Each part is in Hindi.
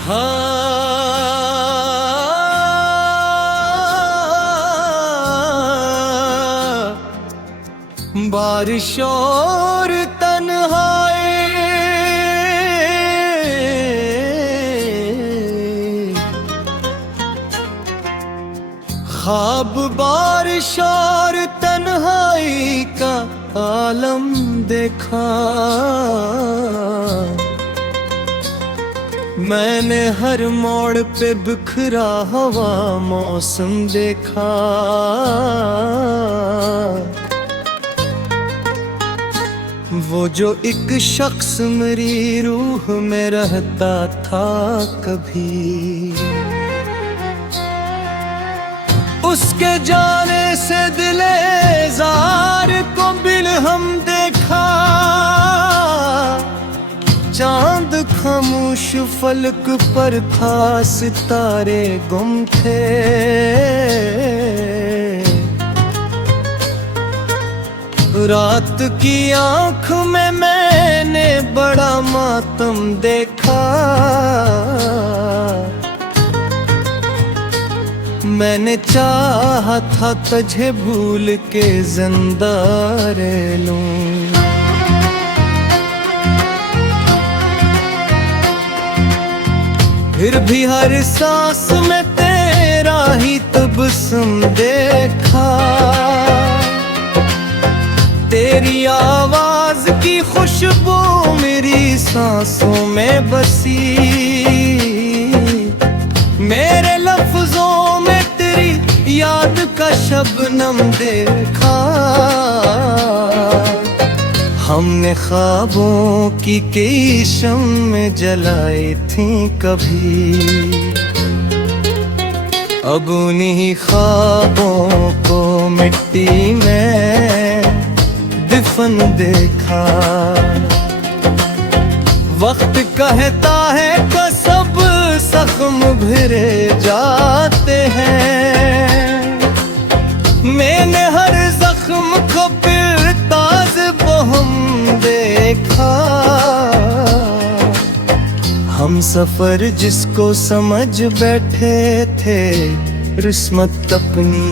हाँ, बारिश और तन्हाई, ख्वाब बारिश और तन्हाई का आलम देखा। मैंने हर मोड़ पे बिखरा हुआ मौसम देखा। वो जो एक शख्स मेरी रूह में रहता था कभी, उसके जाने से दिले ज़ार को बिलहम देखा। चांद खामोश फलक पर था, सितारे गुम थे। रात की आंख में मैंने बड़ा मातम देखा। मैंने चाहा था तुझे भूल के जिंदा रह लूं, फिर भी हर सांस में तेरा ही तबस्सुम देखा। तेरी आवाज की खुशबू मेरी सांसों में बसी। मेरे लफ्जों में तेरी याद का शबनम देखा। हमने ख्वाबों की कई शम्में जलाई थी कभी, अब उन्हीं ख्वाबों को मिट्टी में दफन देखा। वक्त कहता है कि सब जख्म भरे जाते हैं। मैंने हर जख्म को फिर ताज़ बहम देखा। हम सफर जिसको समझ बैठे थे किस्मत अपनी,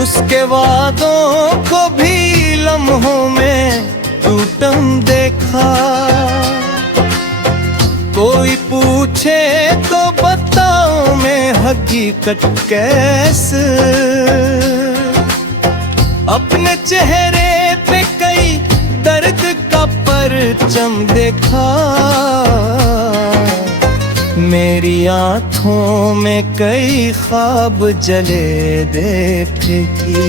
उसके वादों को भी लम्हों में टूटम देखा। कोई पूछे तो बताओ मैं हकीकत कैसे, अपने चेहरे पे कई दर्द का परचम देखा। मेरी आँखों में कई ख्वाब जले देखे थी,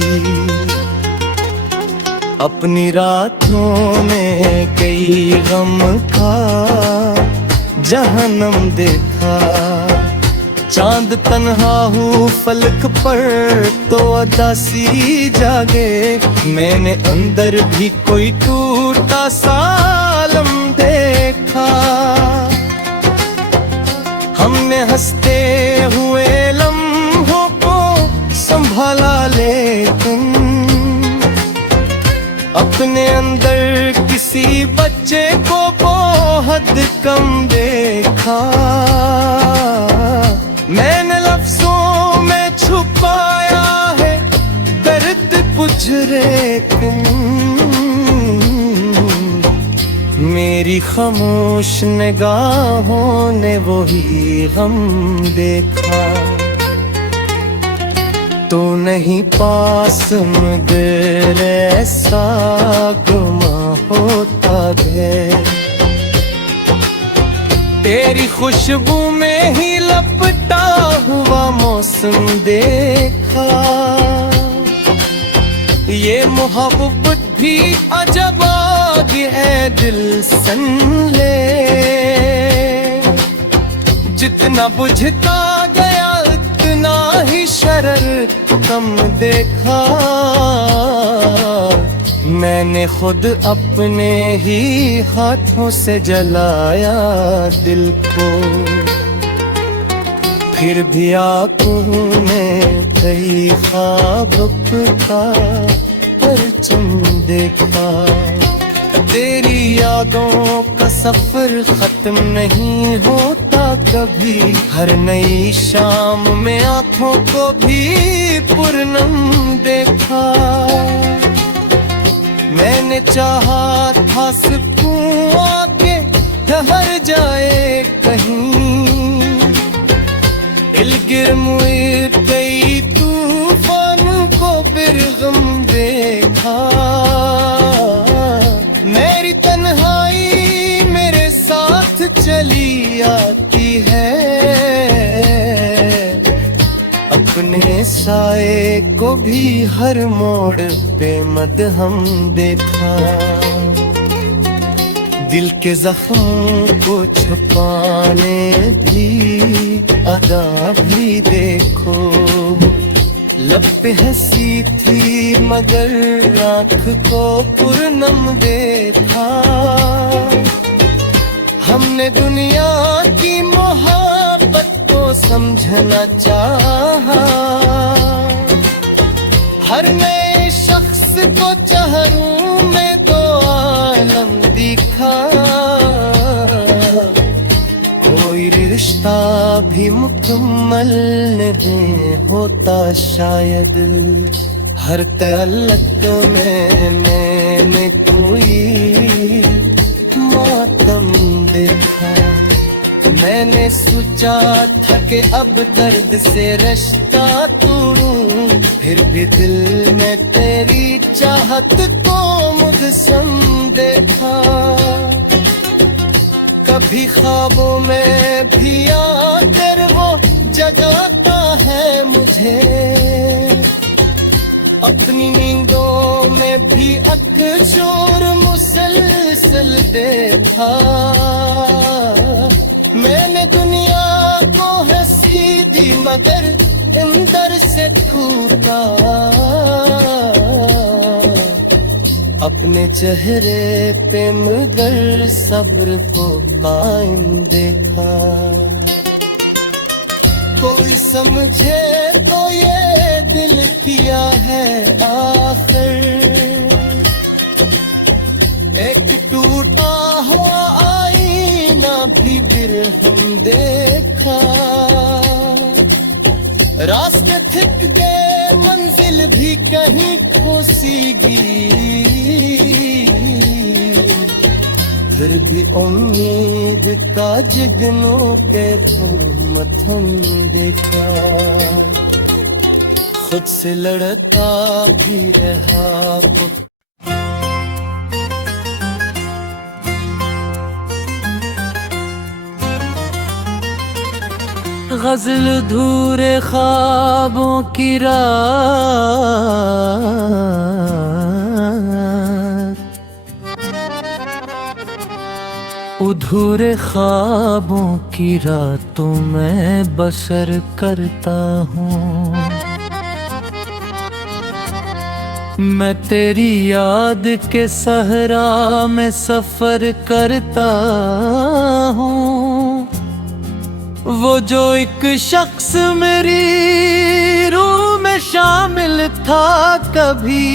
अपनी रातों में कई गम का जहन्नम देखा। चांद तन्हा हूँ फलक पर तो उदासी जागे। मैंने अंदर भी कोई टूटा सालम देखा। हमने हंसते हुए लम्हों को संभाला, लेकिन अपने अंदर किसी बच्चे को बहुत कम देखा। मैंने लफ्जों में छुपाया है दर्द पुजरे तुम, मेरी खामोश निगाहों ने वही गम देखा। तो नहीं पास मगर ऐसा गुमा होता है। तेरी खुशबू में ही लपटा हुआ मौसम देखा। ये मोहब्बत भी अजब आग है दिल सन ले। जितना बुझता गया उतना ही शरर कम देखा। मैंने खुद अपने ही हाथों से जलाया दिल को, फिर भी आँखों में कई ख्वाब का परचम देखा। तेरी यादों का सफर खत्म नहीं होता कभी। हर नई शाम में आंखों को भी पूर्णम देखा। मैंने चाहा था सुकून आके ठहर जाए कहीं। इल्गिर मुए कई तूफान को बिरगम देखा। मेरी तन्हाई मेरे साथ चली आती है। अपने साए को भी हर मोड़ पे मदहम देखा। दिल के जख्म को छुपाने भी अदा भी देखो। लब पे हंसी थी मगर आँख को पूर्णम देखा। हमने दुनिया की मोहब्बत को समझना चाहा। हर नए शख्स को चेहरों में दो आलम दिखा। कोई रिश्ता भी मुकम्मल नहीं होता शायद। हर तअल्लुक़ में मैंने कोई मातम देखा। मैंने सोचा था कि अब दर्द से रिश्ता तोड़ूं, फिर भी दिल में तेरी चाहत को मुजस्सम देखा। कभी ख्वाबों में भी आकर वो जगाता है मुझे। अपनी नींदों में भी अक्सर मुसलसल देखा। मैंने दुनिया को हंसी दी मगर अंदर से टूटा। अपने चेहरे पे मगर सब्र को कायम देखा। कोई समझे तो ये दिल किया है आखिर। एक टूटा हुआ आईना भी बिरहम देखा। रास्ते थक गए मंजिल भी कहीं खोसीगी। फिर भी उम्मीद का जगनों के मथम देखा। खुद से लड़ता भी रहा। गज़ल धूरे ख्वाबों की रात। अधूरे ख्वाबों की रातों में बसर करता हूँ। मैं तेरी याद के सहरा में सफर करता हूँ। वो जो एक शख्स मेरी रूह में शामिल था कभी,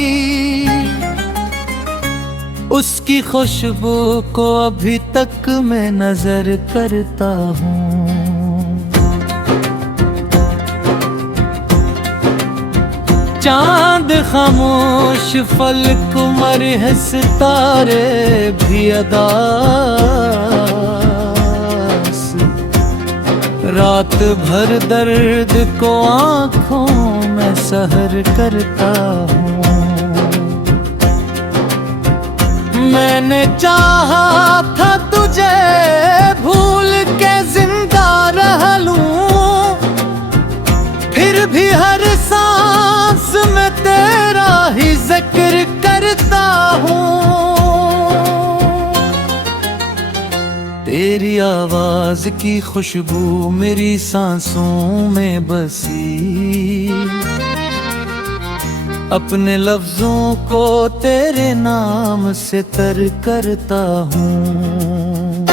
उसकी खुशबू को अभी तक मैं नजर करता हूँ। चांद खामोश फलक मरह सितारे भी अदा। रात भर दर्द को आँखों में सहर करता हूँ। मैंने चाहा था तुझे भूल के जिंदा रह लूं, फिर भी हर सांस में तेरा ही जिक्र करता हूँ। तेरी आवाज की खुशबू मेरी सांसों में बसी। अपने लफ्जों को तेरे नाम से तर करता हूँ।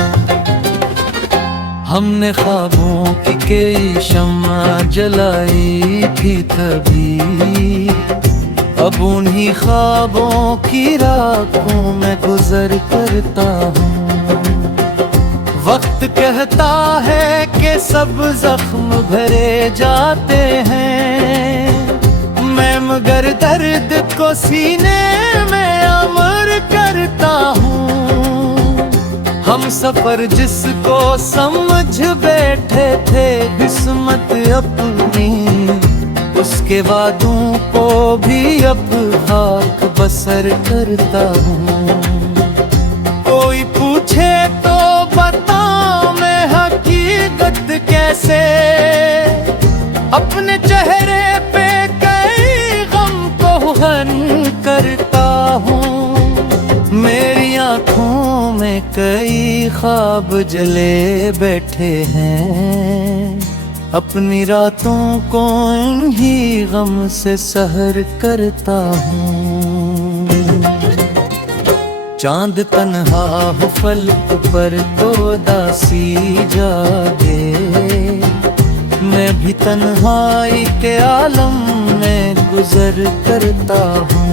हमने ख्वाबों की कई शम्मा जलाई थी तभी, अब उन्हीं ख्वाबों की रातों में गुजर करता हूँ। कहता है कि सब जख्म भरे जाते हैं, मैं मगर दर्द को सीने में अमर करता हूँ। हम सफर जिसको समझ बैठे थे किस्मत अपनी, उसके वादों को भी अब खाक बसर करता हूँ। कोई पूछे तो बताऊं मैं हकीकत कैसे, अपने चेहरे पे कई गम को हन करता हूँ। मेरी आँखों में कई ख्वाब जले बैठे हैं, अपनी रातों को इन्हीं गम से सहर करता हूँ। चांद तन्हा हो फलक पर तो दासी जागे, मैं भी तन्हाई के आलम में गुजर करता हूँ।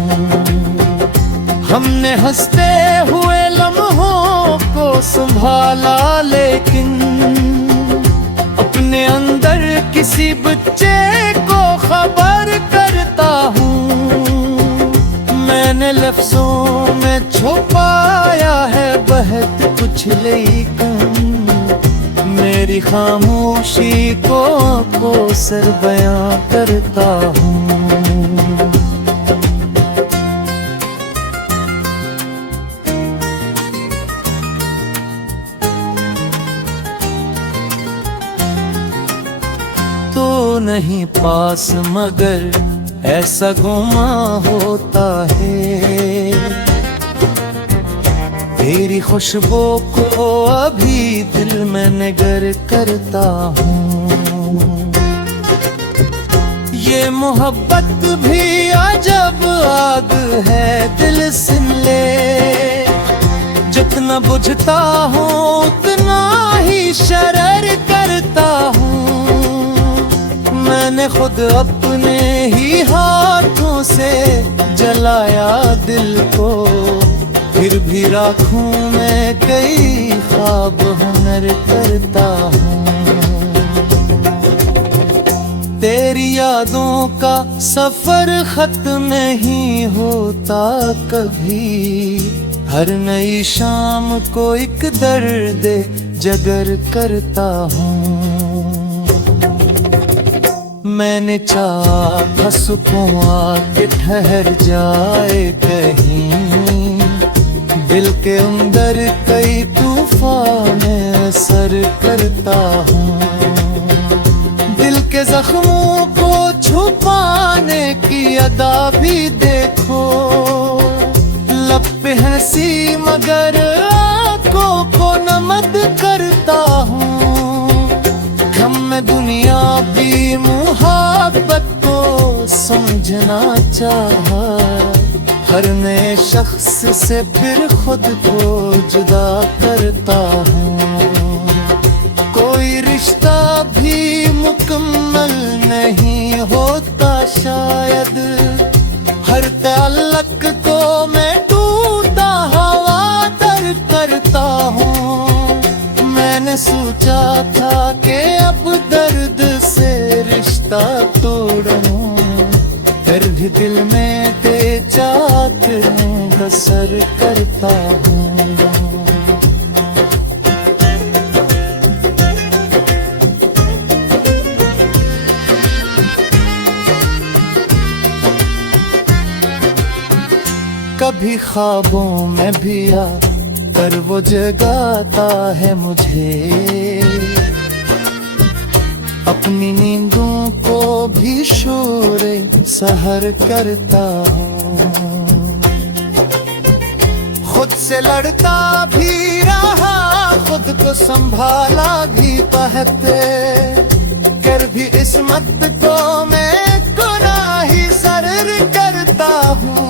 हमने हंसते हुए लम्हों को संभाला, लेकिन अपने अंदर किसी बच्चे को खबर करता हूँ। मैंने लफ्जों में छुपाया है बहुत कुछ, लेकिन मेरी खामोशी को सर बयां करता हूँ। तो नहीं पास मगर ऐसा गुमा होता है, तेरी खुशबू को अभी दिल में निगर करता हूँ। ये मोहब्बत भी अजब आग है, दिल सुन ले। जितना बुझता हूँ उतना ही शरर करता हूँ। मैंने खुद अपने ही हाथों से जलाया दिल को, फिर भी राखूं मैं कई ख्वाब हुनर करता हूँ। तेरी यादों का सफर खत्म नहीं होता कभी, हर नई शाम को एक दर्द जगर करता हूँ। मैंने चाहा सुकून आके ठहर जाए कहीं, दिल के अंदर कई तूफान असर करता हूँ। दिल के जख्मों को छुपाने की अदा भी देखो, लब पे हंसी मगर आँखों को नमद करता हूँ। गम में दुनिया भी मुहब्बत को समझना चाहा, हर नए शख्स से फिर खुद को जुदा करता हूँ। कोई रिश्ता भी मुकम्मल नहीं होता शायद, हर ताल्लुक को मैं टूटा हवा दर करता हूँ। मैंने सोचा था कि अब दर्द से रिश्ता तोड़ूं, फिर भी दिल में बेचात बसर करता हूँ। कभी ख्वाबों में भी आ कर वो जगाता है मुझे, अपनी नींदों को भी शोरे सहर करता हूँ। खुद से लड़ता भी रहा, खुद को संभाला भी पहते, कर भी इस्मत को मैं गुनाही जरूर करता हूँ।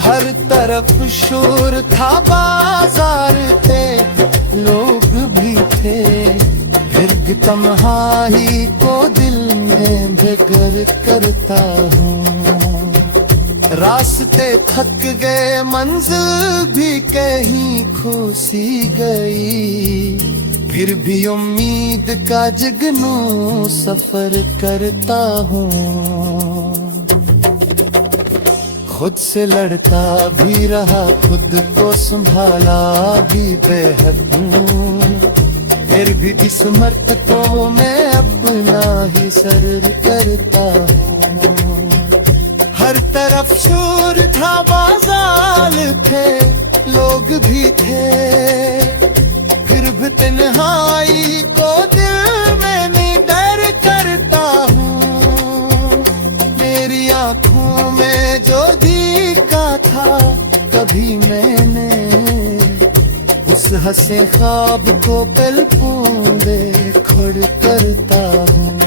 हर तरफ शोर था, बाजार थे, लोग भी थे, फिर भी तन्हाई को दिल में बेघर करता हूँ। रास्ते थक गए, मंजिल भी कहीं खो सी गई, फिर भी उम्मीद का जुगनू सफर करता हूँ। खुद से लड़ता भी रहा, खुद को संभाला भी बेहद हूँ, फिर भी किस्मत को मैं अपना ही सर करता हूँ। हर तरफ शोर था, बाजार थे, लोग भी थे, फिर भी तन्हाई को दिल में निडर करता हूँ। मेरी आँखों में जो देखा था कभी मैंने, उस हंसे ख्वाब को पल पूंदे खोड़ करता हूँ।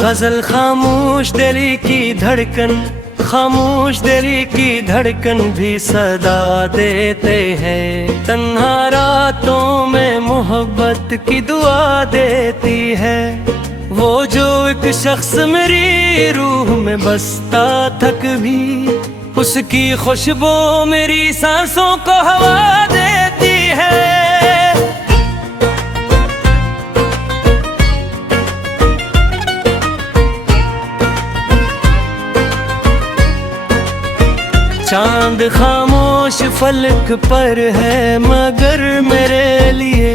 गजल खामोश दिली की धड़कन, खामोश दिली की धड़कन भी सदा देते हैं। तन्हा रातों में मोहब्बत की दुआ देती है। वो जो एक शख्स मेरी रूह में बसता था कभी, उसकी खुशबू मेरी सांसों को हवा देती है। चांद खामोश फलक पर है, मगर मेरे लिए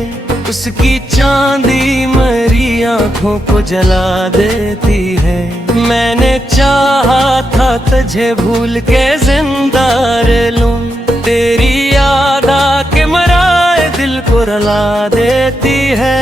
उसकी चांदी मरी आंखों को जला देती है। मैंने चाहा था तुझे भूल के जिंदा रह लूं, तेरी याद आके मराए दिल को रुला देती है।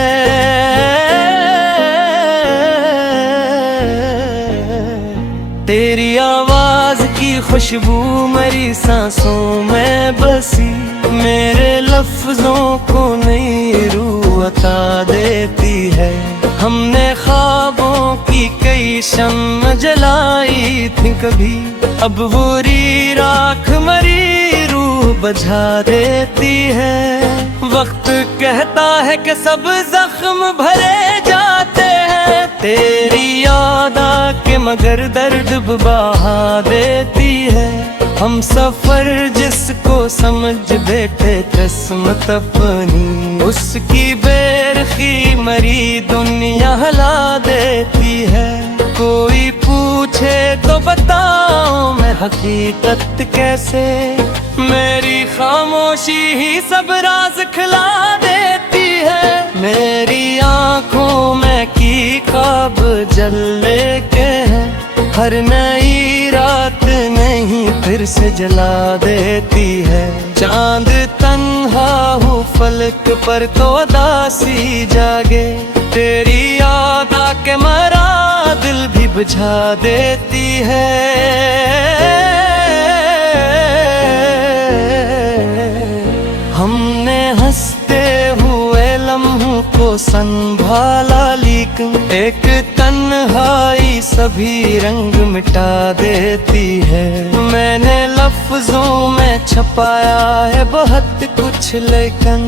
तेरी आवाज की खुशबू मेरी सांसों में बसी, मेरे लफ्जों को नई रूह अता देती है। हमने ख्वाबों की कई शम्म जलाई थी कभी, अब वो री राख मरी रूह बुझा देती है। वक्त कहता है कि सब जख्म भरे जाते हैं, तेरी याद आके मगर दर्द बहा देती है। हम सफर जिसको समझ बैठे किस्मत अपनी, उसकी बेरखी मरी दुनिया हिला देती है। कोई पूछे तो बताऊं मैं हकीकत कैसे, मेरी खामोशी ही सब राज खिला देती है। मेरी आंखों में की ख्वाब जलने के हैं, हर नई रात नहीं फिर से जला देती है। चांद तन्हा हो फलक पर तो उदासी जागे, तेरी याद आके मरा दिल भी बुझा देती है। हमने हंसते हुए लम्हों को संभाला, लेकिन एक तन्हाई सभी रंग मिटा देती है। मैंने लफ्जों में छपाया है बहुत कुछ, लेकिन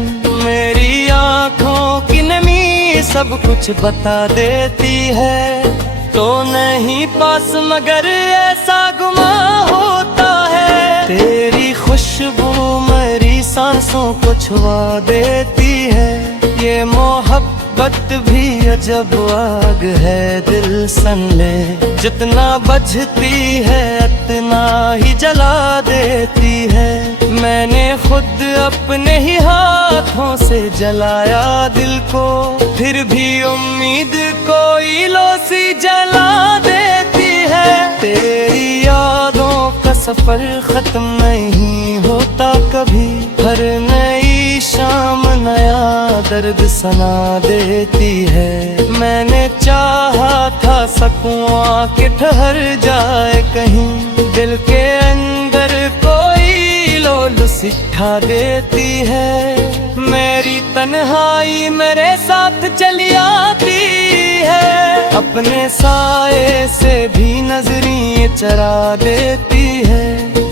मेरी आंखों की नमी सब कुछ बता देती है। तो नहीं पास मगर ऐसा गुमा होता है, तेरी खुशबू मेरी सांसों को छुआ देती है। ये मोहब्बत भी अजब आग है दिल सन ले, जितना बझती है उतना ही जला देती है। मैंने खुद अपने ही हाथों से जलाया दिल को, फिर भी उम्मीद कोई लोसी जला देती है। तेरी यादों का सफर खत्म नहीं होता कभी, हर नई शाम नया दर्द सना देती है। मैंने चाहा था सकूं आके ठहर जाए कहीं, दिल के अंदर कोई लो तो सिठा देती है। मेरी तन्हाई मेरे साथ चली आती है, अपने साए से भी नजरें चरा देती है।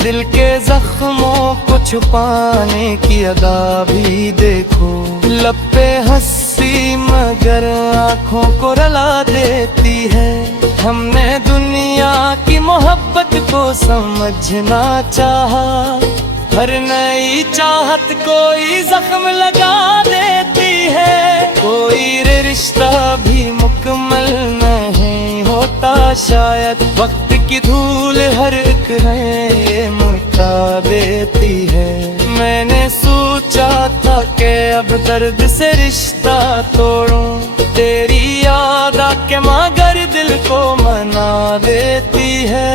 दिल के जख्मों को छुपाने की अदा भी देखो, लब पे हंसी मगर आँखों को रुला देती है। हमने दुनिया की मोहब्बत को समझना चाहा, हर नई चाहत कोई जख्म लगा देती है। कोई रिश्ता भी मुकम्मल नहीं होता, शायद वक्त की धूल हर एक है मिटा देती है। मैंने सोचा था कि अब दर्द से रिश्ता तोड़ूं, तेरी याद आके मगर दिल को मना देती है।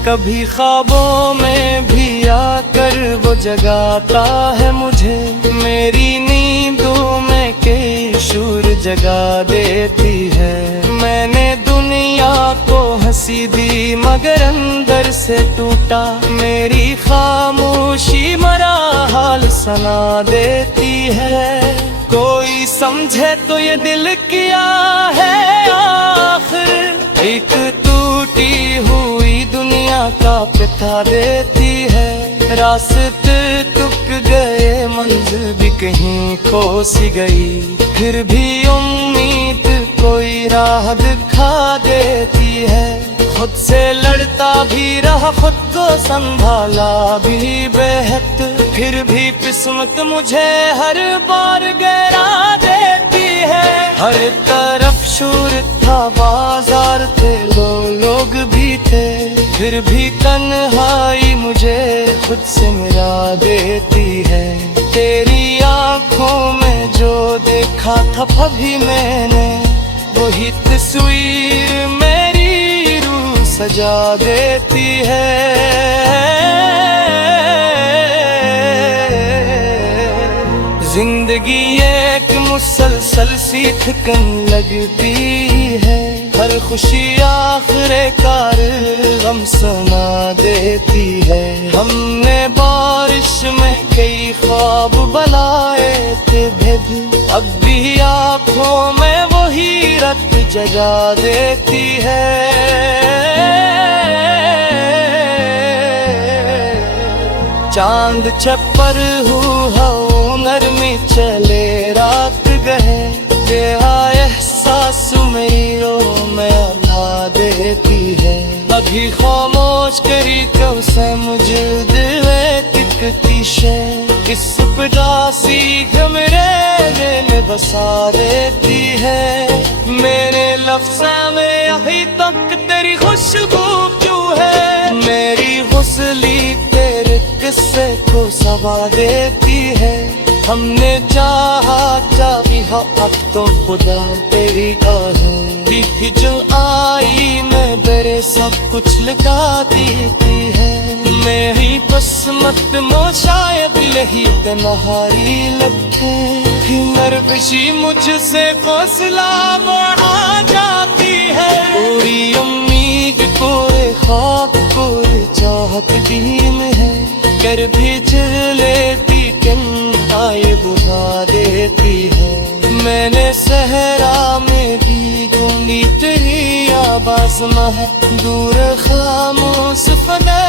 कभी ख्वाबों में भी आकर वो जगाता है मुझे, मेरी नींदों में कई शूर जगा देती है। मैंने दुनिया को हंसी दी मगर अंदर से टूटा, मेरी खामोशी मरा हाल सुना देती है। कोई समझे तो ये दिल किया है आखिर, एक टूटी हुई दुनिया का पिता देती है। रास्ते टूट गए, मंजिल भी कहीं खो सी गई, फिर भी उम्मीद कोई राह दिखा देती है। खुद से लड़ता भी रहा, खुद को संभाला भी बेहद, फिर भी किस्मत मुझे हर बार गिरा देती है। हर तरफ शोर था, बाजार थे, लोग भी थे, फिर भी तन्हाई मुझे खुद से मिला देती है। तेरी आंखों में जो देखा था अभी मैंने, वही तस्वीर मेरी रूह सजा देती है। जिंदगी एक मुसलसल सी थकन लगती है, हर खुशी आखिरे कार गम सुना देती है। हमने बारिश में कई ख्वाब बनाए थे भेद, अब भी आँखों में वही रत जगा देती है। चांद छपर हुआ नरमी चले रात गए, तेरा एहसास मेरी में अला देती है। अभी खामोश करी तो से मुझे दिल टिकती शे, इस उदासी घमरे में बसा देती है। मेरे लफ्ज़ों में अभी तक तेरी खुशबू क्यों है, मेरी गुस्ली तेरे किस्से को सवा देती है। हमने चाहा चाही अब तो खुदा तेरी है, जो आई मैं मेरे सब कुछ लगा देती है। मेरी किस्मत मो शायद यही तन्हाई लगे, नरबशी मुझसे हौसला बढ़ा जाती है। पूरी उम्मीद कोई ख्वाब कोई चाहत दीन है, कर भी चल लेती आए बुझा देती है। मैंने सहरा में भी गूंगी तेरी आवाज़ में, दूर खामोश फने।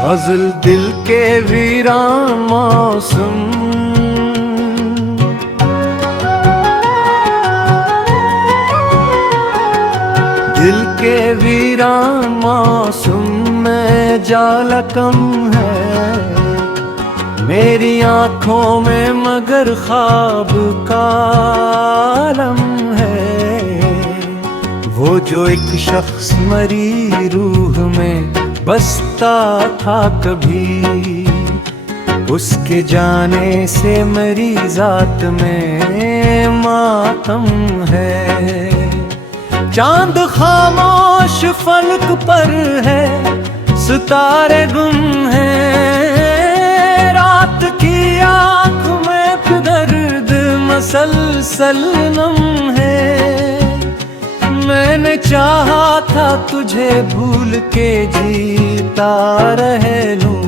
गज़ल दिल के वीरान मौसम, दिल के वीरान मौसम में जाला कम है, मेरी आँखों में मगर ख्वाब का आलम है। वो जो एक शख्स मरी रूह में बसता था कभी, उसके जाने से मेरी जात में मातम है। चांद खामोश फलक पर है, सितारे गुम हैं, आँख में दर्द मसलसल नम है। मैंने चाहा था तुझे भूल के जीता रह लूं,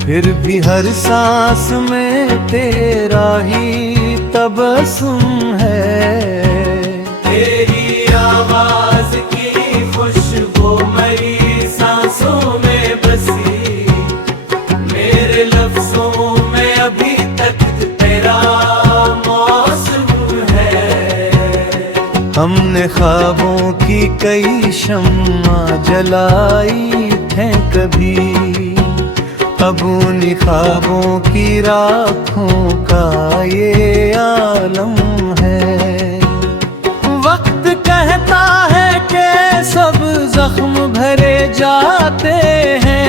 फिर भी हर सांस में तेरा ही तबस्सुम है। तेरी आवाज की खुशबू मेरी सांसों में बसी, मेरे लफ्जों में अभी तक तेरा मौसम है। हमने ख्वाबों की कई शम्मा जलाई थे कभी, अब उन्हीं ख्वाबों की राखों का ये आलम है। वक्त कहता है कि सब जख्म भरे जाते हैं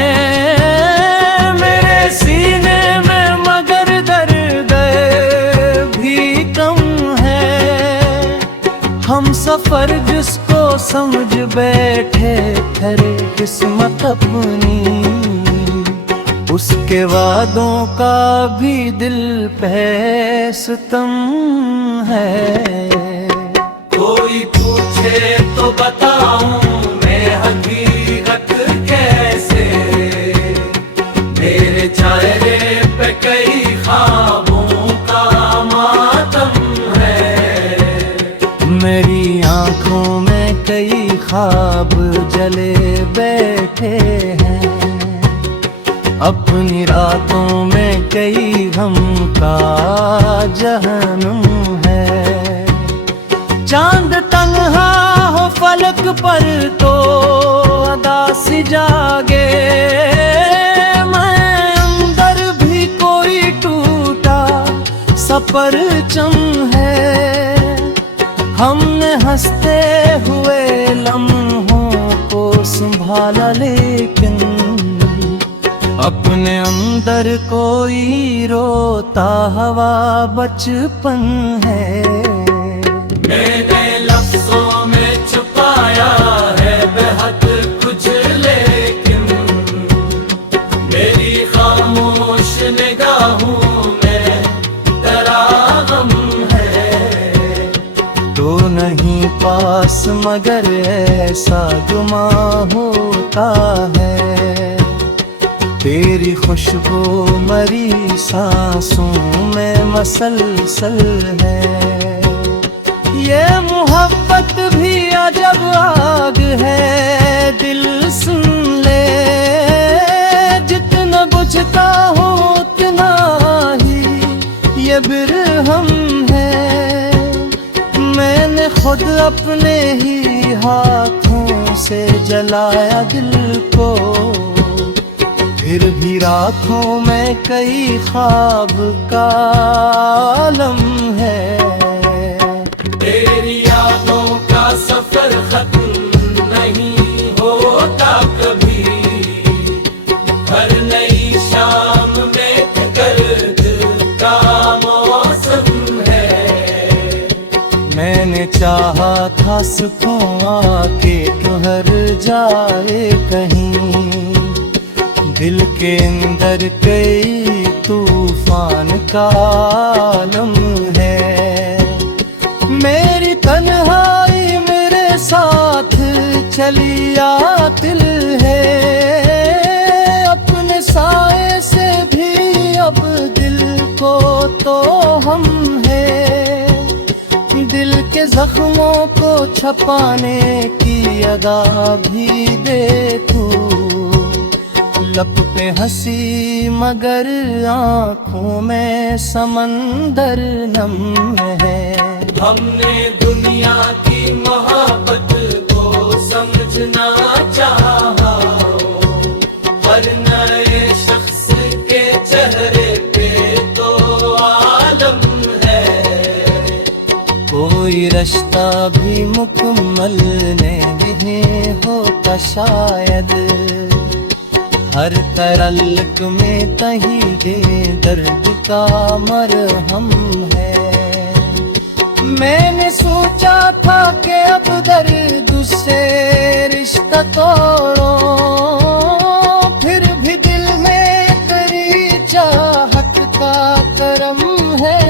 मेरे सीने में, मगर दर्द भी कम है। हम सफर जिसको समझ बैठे ठहरे किस्मत अपनी, उसके वादों का भी दिल पे सितम है। कोई पूछे तो बताऊं मैं हकीकत कैसे, मेरे चेहरे पे कई ख्वाबों का मातम है। मेरी आंखों में कई ख्वाब जले बैठे हैं, अपनी रातों में कई गम का जहनुम है। चांद तन्हा हो फलक पर तो अदा सी जागे, मैं अंदर भी कोई टूटा सा परचम है। हमने हंसते हुए लम्हों को संभाला, लेकिन अपने अंदर कोई रोता हुआ बचपन है। मैंने लफ्जों में छुपाया है बेहद कुछ, लेकिन मेरी खामोश निगाहों में तेरा गम है। तो नहीं पास मगर ऐसा गुमा होता है, तेरी खुशबू मरी सांसों में मसलसल है। ये मोहब्बत भी अजब आग है, दिल सुन ले। जितना बुझता हो उतना ही ये बिरहम है। मैंने खुद अपने ही हाथों से जलाया दिल को, फिर भी रातों में कई ख्वाब का आलम है। तेरी यादों का सफर खत्म नहीं होता कभी, हर नई शाम में दर्द का मौसम है। मैंने चाहा था सुकून आके तो हर जाए कहीं, दिल के अंदर कई तूफान का आलम है। मेरी तन्हाई मेरे साथ चली आतिल है, अपने साए से भी अब दिल को तो हम है। दिल के जख्मों को छपाने की अदा भी देखूं, लब पे हंसी मगर आँखों में समंदर नम है। हमने दुनिया की मोहब्बत को समझना चाहा, हर नए शख्स के चेहरे पे तो आलम है। कोई रिश्ता भी मुकम्मल नहीं होता शायद, हर तरल्लक में कहीं दे दर्द का मरहम है। मैंने सोचा था कि अब दर्द से रिश्ता तोड़ो, फिर भी दिल में तेरी चाहत है।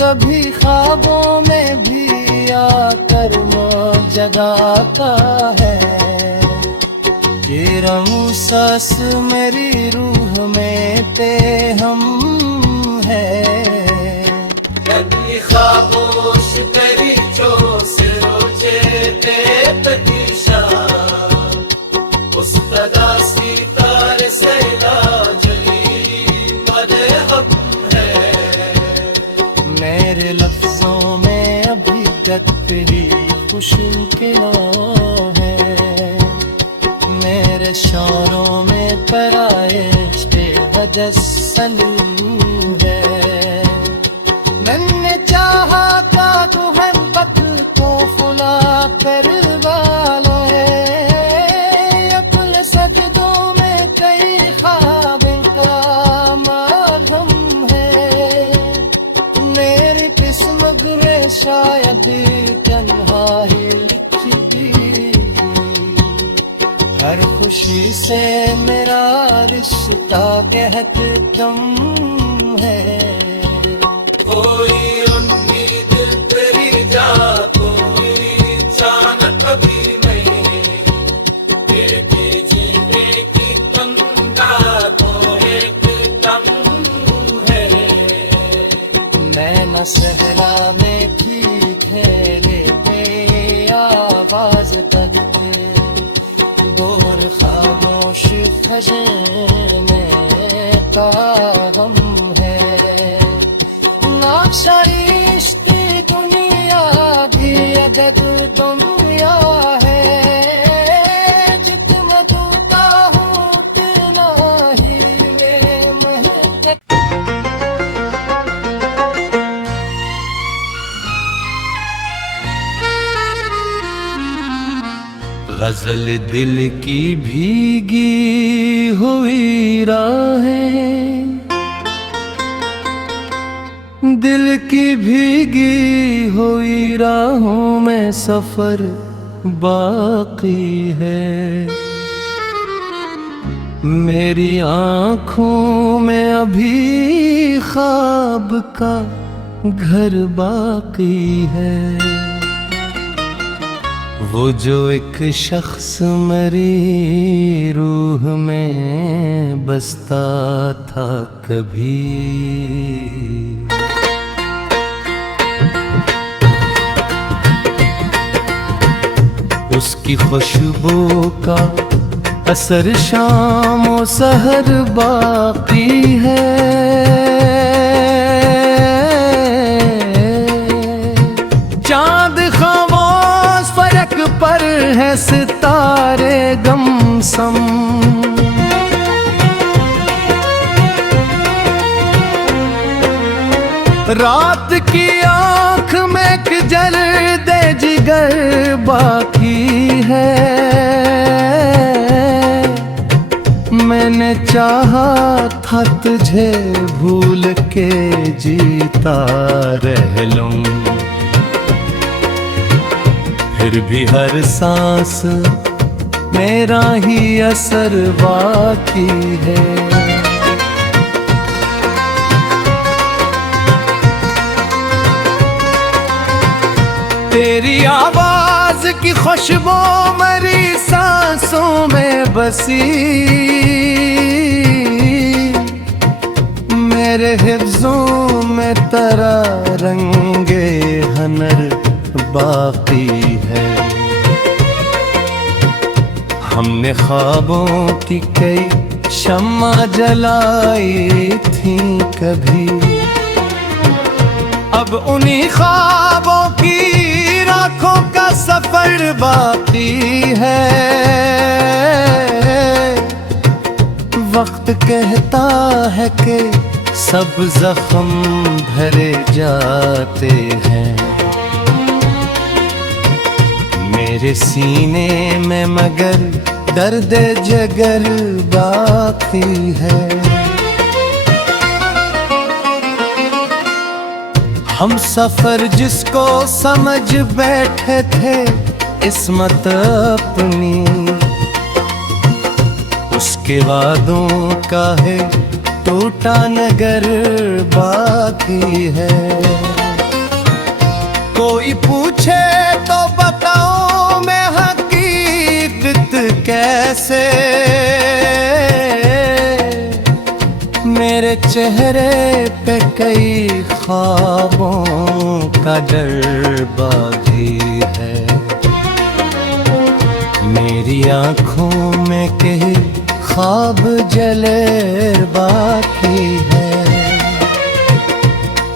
कभी ख्वाबों में भी आकर वो जगाता है कि रंग सांस मेरी रूह में ते हम है। कभी खामोश तेरी चोस रोजे ते तकीशा उस तदा सितार से लाजली मदे हम है। मेरे लफ्जों में अभी तक तेरी खुशबू है, मेरे शौरों में पराइश बेवजह है। मैंने चाहा था दुल्हन पक को फुला कर वाला है। अक्ल सजदों में कई ख्वाब का मालूम है। मेरी किस्मत में शायद तन्हा ही लिखी थी। हर खुशी से मेरा रिश्ता कहत कम है। कोई उम्मीद तेरी जा कोई चान कभी नहीं। तेरे जीने की तमन्ना तो एक दम है। मैं न सहरा में ठीक है लेते आवाज करते दूर खामोश खजे में तागम है। नाक्शा रिश्ते दुनिया की अजब दुनिया है। जितना दूता हूँ उतना ही मेरे महक। गजल दिल की भीगी हुई राहें, दिल की भीगी हुई राहों में सफर बाकी है। मेरी आँखों में अभी ख्वाब का घर बाकी है। वो जो एक शख्स मेरी रूह में बसता था कभी, उसकी खुशबू का असर शाम और सहर बाकी है। चांद खामोश फलक पर है सितारे गमसम। रात की आँख में एक जलदे जिगर बाकी है। मैंने चाहा था तुझे भूल के जीता रह लूं, फिर भी हर सांस मेरा ही असर बाकी है। तेरी आवाज की खुशबू मेरी सांसों में बसी। मेरे हिफ्ज़ों में तेरा रंगे हनर बाकी है। हमने ख्वाबों की कई शम्मा जलाई थी कभी, अब उन्हीं ख्वाबों की राखों का सफर बाकी है। वक्त कहता है कि सब जख्म भरे जाते हैं। मेरे सीने में मगर दर्द जगर बाकी है। हम सफर जिसको समझ बैठे थे इस्मत अपनी, उसके वादों का है टूटा नगर बाकी है। कोई पूछे तो बताओ मैं हकीकत कैसे, मेरे चेहरे पे कई ख्वाबों का डर बाकी है। मेरी आँखों में कई ख्वाब जले बाकी है।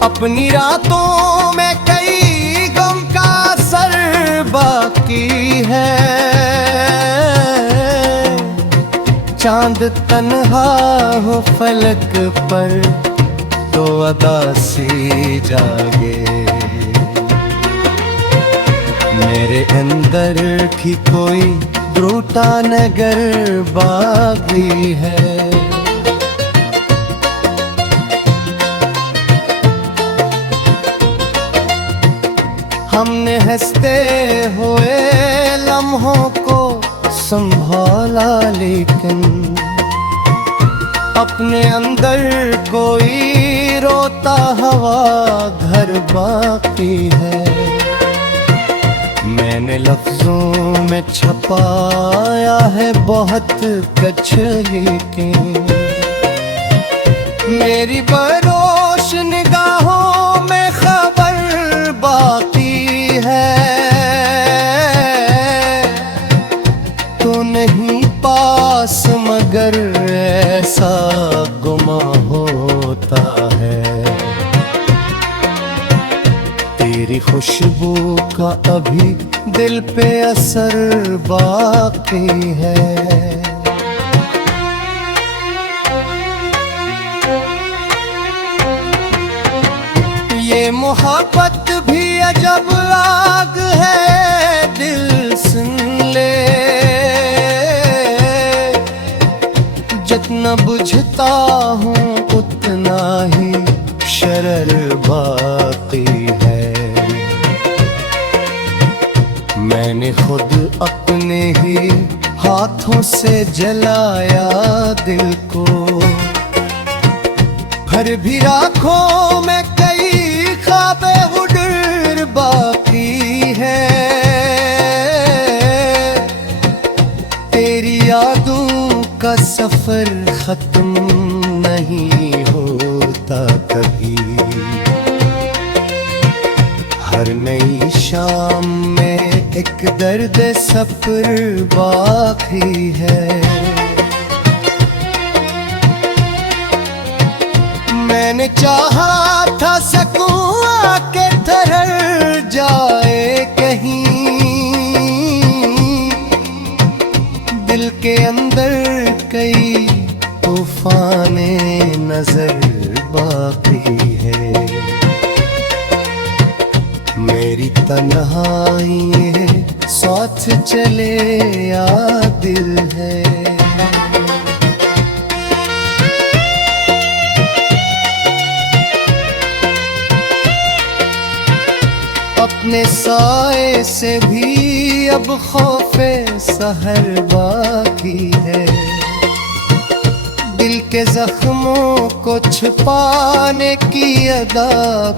अपनी रातों में कई गम का असर बाकी है। चांद तन्हा हो फलक पर तो अदा सी जागे। मेरे अंदर की कोई टूटा नगर बाकी है। हमने हंसते हुए लम्हों को संभाला, लेकिन अपने अंदर कोई रोता हुआ घर बाकी है। मैंने लफ्जों में छपाया है बहुत कुछ, लेकिन मेरी बरोश निगाहों में खबर बाकी है। तो नहीं पास मगर ऐसा गुमा होता है। तेरी खुशबू का अभी दिल पे असर बाकी है। ये मोहब्बत भी अजब आग है, दिल सुन ले। जितना बुझता हूँ उतना ही शरर बाकी है। मैंने खुद अपने ही हाथों से जलाया दिल को, फिर भी राखों में कई ख्वाबे उड़र बाकी है। तेरी यादों का सफर खत्म नहीं होता कभी। हर नई शाम में एक दर्द सफर बाकी है। मैंने चाहा था सकूं आके ठहर जाए कहीं। दिल के अंदर कई तूफाने नजर बाकी है। मेरी तन्हाई है साथ चले या दिल है। अपने साए से भी अब खौफे सहर बाकी है। दिल के जख्मों को छुपाने की अदा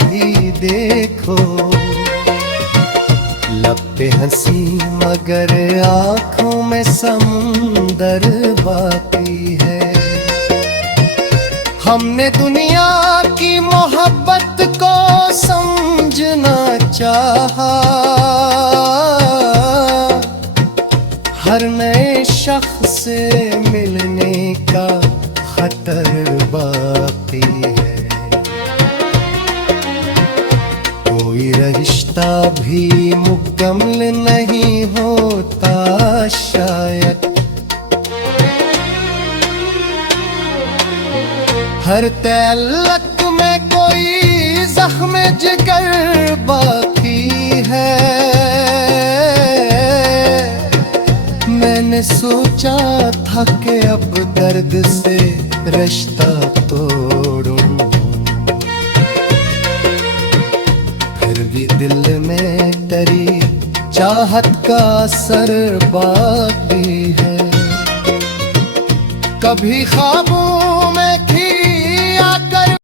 भी देखो। लब पे हंसी मगर आँखों में समुंदर बाकी है। हमने दुनिया की मोहब्बत को समझना चाहा। हर नए शख्स से मिलने का खतर बाकी है। कोई रिश्ता भी मुकम्मल नहीं होता शायद। हर तअल्लुक़ में कोई ज़ख्म जिगर बाकी है। मैंने सोचा था कि अब दर्द से रिश्ता तोड़ूं, फिर भी दिल में तेरी चाहत का असर बाकी है। कभी ख्वाब